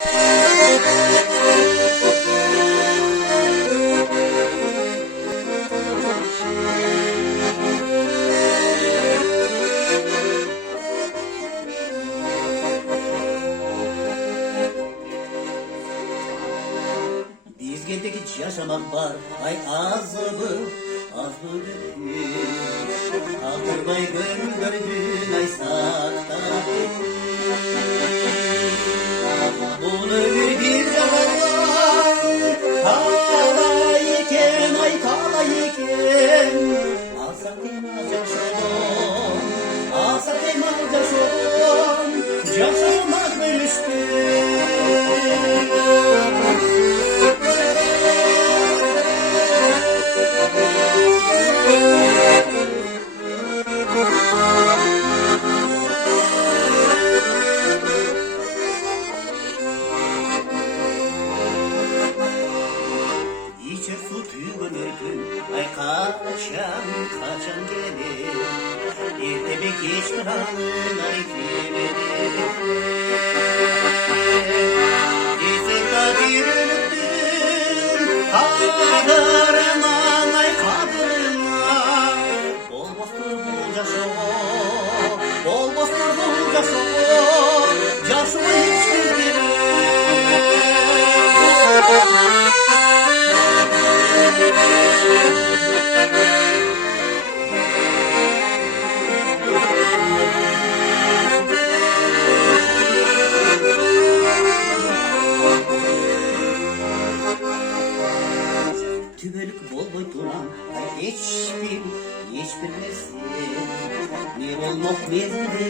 Dizginde hiç yaşamak var, ay azabı, azabı kaldırmay gördün ay sakta. Bu ömür bir zamanlar, kalayken ay kalayken, alsak demeyecek şolum, alsak demeyecek şolum, yaşamak bölüştüm. İçer su tüyünürdün, ay kaçan gelir. Erteme geç karanın ay kemerir. Desek bir ölüktün, kadırına ay kadırına. Bol bostur bulca şoğu, bol bostur bulca şoğu, yaşlı hiçbir gelir. Tübelük bol boy duran hiçbir nersi ne olmak mezgide